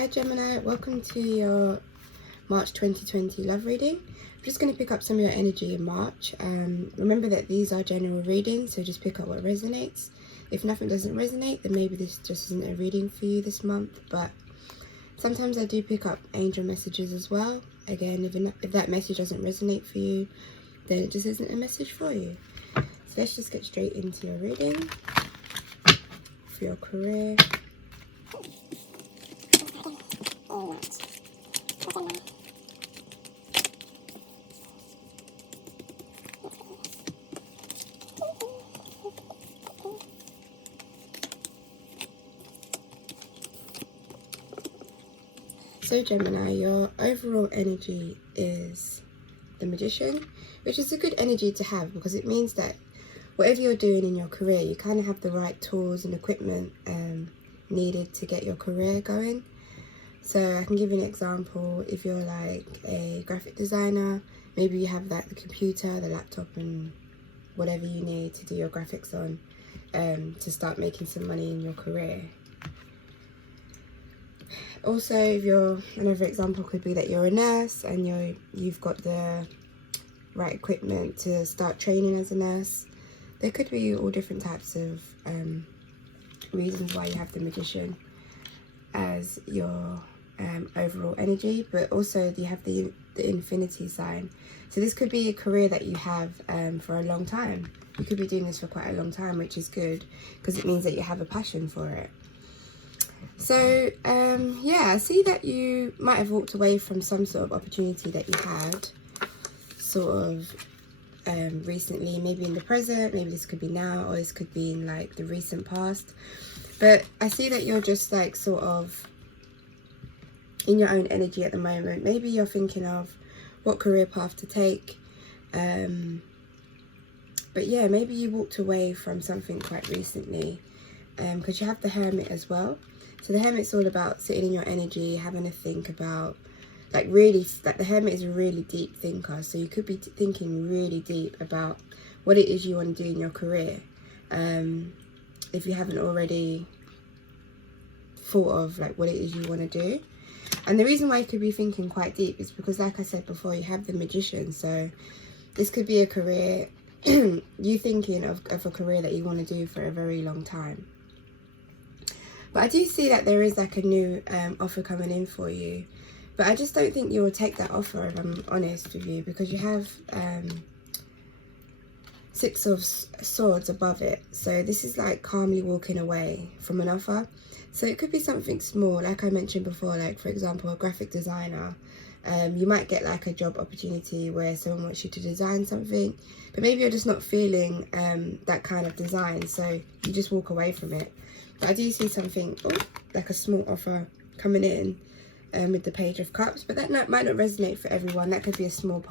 Hi Gemini, welcome to your March 2020 love reading. I'm just going to pick up some of your energy in March. Remember that these are general readings, so just pick up what resonates. If nothing doesn't resonate, then maybe this just isn't a reading for you this month, but sometimes I do pick up angel messages as well. Again, if that message doesn't resonate for you, then it just isn't a message for you. So let's just get straight into your reading for your career. So Gemini, your overall energy is the Magician, which is a good energy to have because it means that whatever you're doing in your career, you kind of have the right tools and equipment needed to get your career going. So I can give you an example. If you're like a graphic designer, maybe you have like the computer, the laptop and whatever you need to do your graphics on to start making some money in your career. Also, if you're, another example could be that you're a nurse and you've got the right equipment to start training as a nurse. There could be all different types of reasons why you have the Magician as your overall energy, but also you have the infinity sign. So this could be a career that you have for a long time. You could be doing this for quite a long time, which is good because it means that you have a passion for it. So yeah, I see that you might have walked away from some sort of opportunity that you had sort of recently, maybe in the present, maybe this could be now, or this could be in like the recent past. But I see that you're just like sort of in your own energy at the moment. Maybe you're thinking of what career path to take. But yeah, maybe you walked away from something quite recently because you have the Hermit as well. So the Hermit's all about sitting in your energy, having a think about, like really, like the Hermit is a really deep thinker. So you could be thinking really deep about what it is you want to do in your career. If you haven't already thought of like what it is you want to do. And the reason why you could be thinking quite deep is because, like I said before, you have the Magician. So this could be a career, you thinking of a career that you want to do for a very long time. But I do see that there is like a new offer coming in for you. But I just don't think you will take that offer, if I'm honest with you, because you have Six of Swords above it. So this is like calmly walking away from an offer. So it could be something small, like I mentioned before, like for example, a graphic designer. You might get like a job opportunity where someone wants you to design something, but maybe you're just not feeling that kind of design, so you just walk away from it. But I do see something, like a small offer coming in with the Page of Cups, but that might not resonate for everyone. That could be a small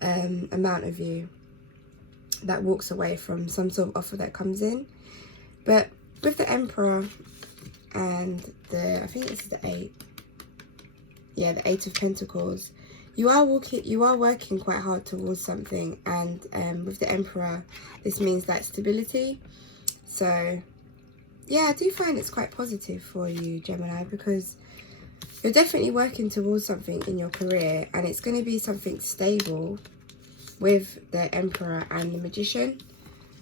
amount of you that walks away from some sort of offer that comes in. But with the Emperor and I think this is the 8. Yeah, the 8 of Pentacles. You are working quite hard towards something, and with the Emperor, this means like stability. So yeah, I do find it's quite positive for you, Gemini, because you're definitely working towards something in your career, and it's going to be something stable with the Emperor and the Magician.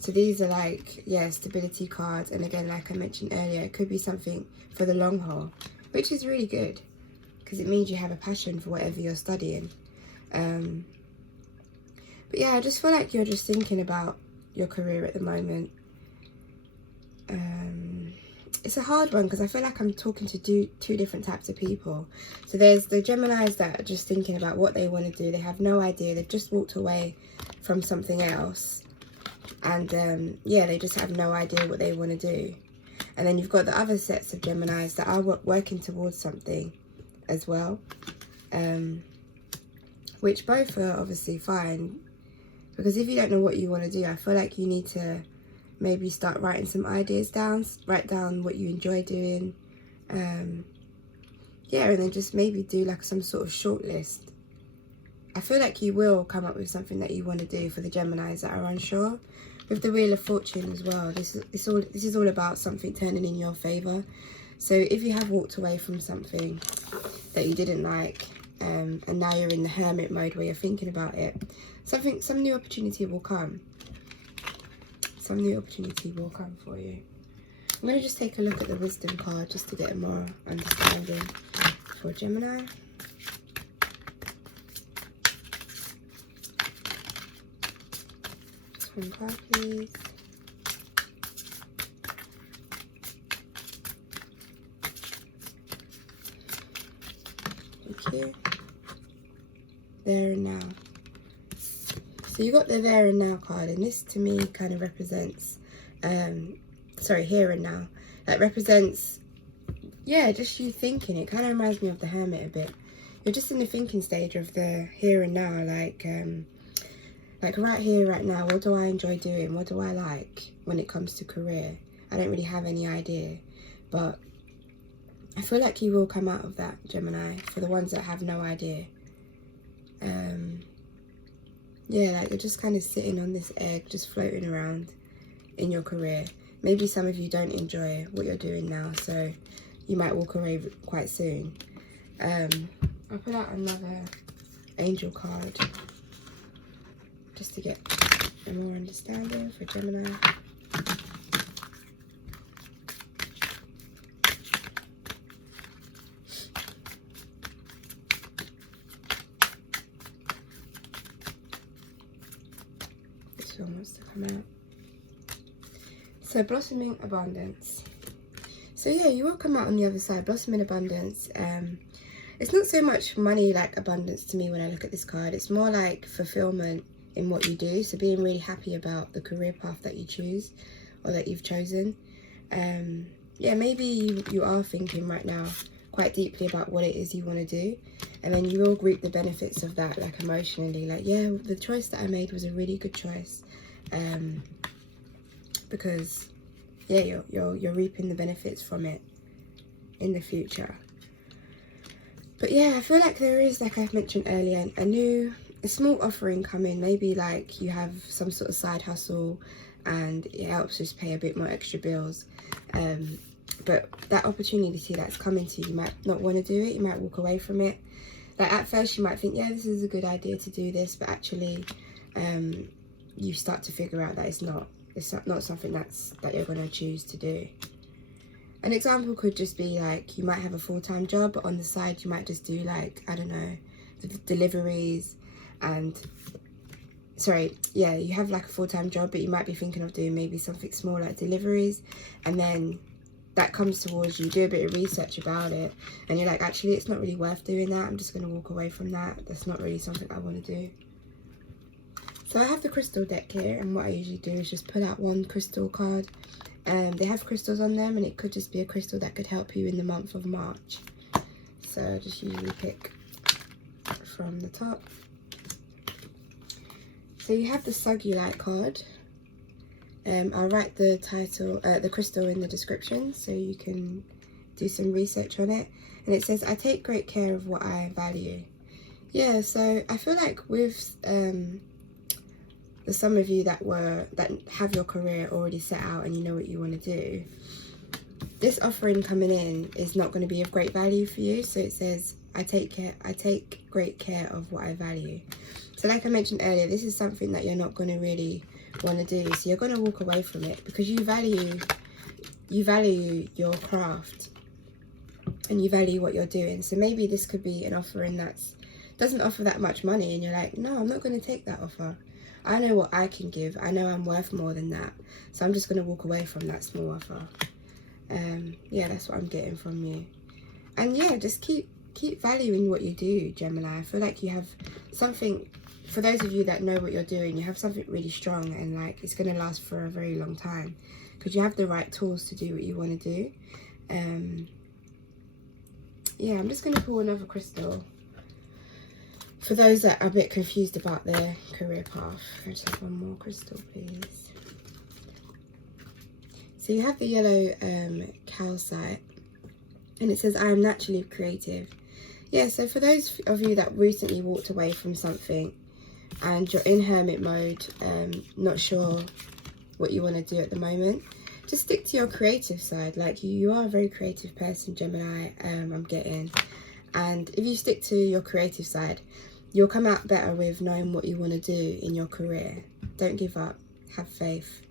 So these are like, yeah, stability cards. And again, like I mentioned earlier, it could be something for the long haul, which is really good because it means you have a passion for whatever you're studying. But yeah, I just feel like you're just thinking about your career at the moment. It's a hard one because I feel like I'm talking to two different types of people. So there's the Geminis that are just thinking about what they want to do. They have no idea. They've just walked away from something else. And yeah, they just have no idea what they want to do. And then you've got the other sets of Geminis that are working towards something as well. Which both are obviously fine. Because if you don't know what you want to do, I feel like you need to maybe start writing some ideas down. Write down what you enjoy doing. Yeah, and then just maybe do like some sort of short list. I feel like you will come up with something that you want to do for the Geminis that are unsure. With the Wheel of Fortune as well, this is all about something turning in your favour. So if you have walked away from something that you didn't like, and now you're in the hermit mode where you're thinking about it, some new opportunity will come. Some new opportunity will come for you. I'm going to just take a look at the wisdom card just to get a more understanding for Gemini. Just one card, please. Thank you. There and now. So you got the there and now card, and this to me kind of represents sorry, here and now. That represents, yeah, just you thinking. It kind of reminds me of the hermit a bit. You're just in the thinking stage of the here and now, like right here, right now. What do I enjoy doing? What do I like when it comes to career? I don't really have any idea, but I feel like you will come out of that, Gemini, for the ones that have no idea. Yeah, like you're just kind of sitting on this egg, just floating around in your career. Maybe some of you don't enjoy what you're doing now, so you might walk away quite soon. I'll put out another angel card just to get a more understanding for Gemini. This one wants to come out. So blossoming abundance. So yeah, you will come out on the other side, blossoming abundance. It's not so much money like abundance to me when I look at this card. It's more like fulfillment in what you do. So being really happy about the career path that you choose or that you've chosen. Yeah, maybe you are thinking right now quite deeply about what it is you want to do, and then you will reap the benefits of that, like emotionally, like, yeah, the choice that I made was a really good choice. Because yeah, you're reaping the benefits from it in the future. But yeah, I feel like there is, like I mentioned earlier, a small offering coming. Maybe like you have some sort of side hustle and it helps just pay a bit more extra bills. But that opportunity that's coming to you, you might not want to do it. You might walk away from it. Like at first you might think, yeah, this is a good idea to do this, but actually you start to figure out that it's not something that you're going to choose to do. An example could just be like, you might have a full-time job, but on the side you might just do like, I don't know, deliveries and, sorry, yeah, you have like a full-time job, but you might be thinking of doing maybe something small like deliveries, and then that comes towards you, do a bit of research about it, and you're like, actually, it's not really worth doing that. I'm just going to walk away from that. That's not really something I want to do. So I have the crystal deck here, and what I usually do is just pull out one crystal card. They have crystals on them, and it could just be a crystal that could help you in the month of March. So I just usually pick from the top. So you have the Sugilite card. I'll write the title, the crystal in the description, so you can do some research on it. And it says, I take great care of what I value. Yeah, so I feel like with the some of you that have your career already set out and you know what you want to do, this offering coming in is not going to be of great value for you. So it says, I take great care of what I value. So like I mentioned earlier, this is something that you're not going to really want to do. So you're going to walk away from it because you value your craft and you value what you're doing. So maybe this could be an offering that doesn't offer that much money, and you're like, no, I'm not going to take that offer. I know what I can give. I know I'm worth more than that. So I'm just going to walk away from that small offer. Yeah, that's what I'm getting from you. And yeah, just keep valuing what you do, Gemini. I feel like you have something, for those of you that know what you're doing, you have something really strong, and like it's going to last for a very long time because you have the right tools to do what you want to do. Yeah, I'm just going to pull another crystal for those that are a bit confused about their career path. I just have one more crystal, please. So you have the yellow calcite, and it says, I am naturally creative. Yeah, so for those of you that recently walked away from something and you're in hermit mode, not sure what you want to do at the moment, just stick to your creative side. Like, you are a very creative person, Gemini, I'm getting. And if you stick to your creative side, you'll come out better with knowing what you want to do in your career. Don't give up. Have faith.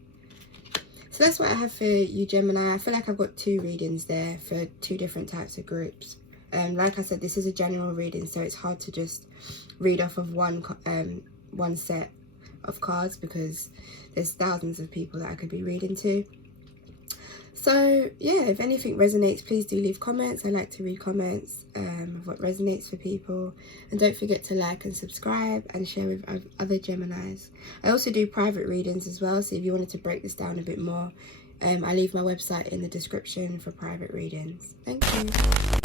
So that's what I have for you, Gemini. I feel like I've got 2 readings there for 2 different types of groups. Like I said, this is a general reading, so it's hard to just read off of one set of cards, because there's thousands of people that I could be reading to. So yeah, if anything resonates, please do leave comments. I like to read comments of what resonates for people. And don't forget to like and subscribe and share with other Geminis. I also do private readings as well, so if you wanted to break this down a bit more, I leave my website in the description for private readings. Thank you.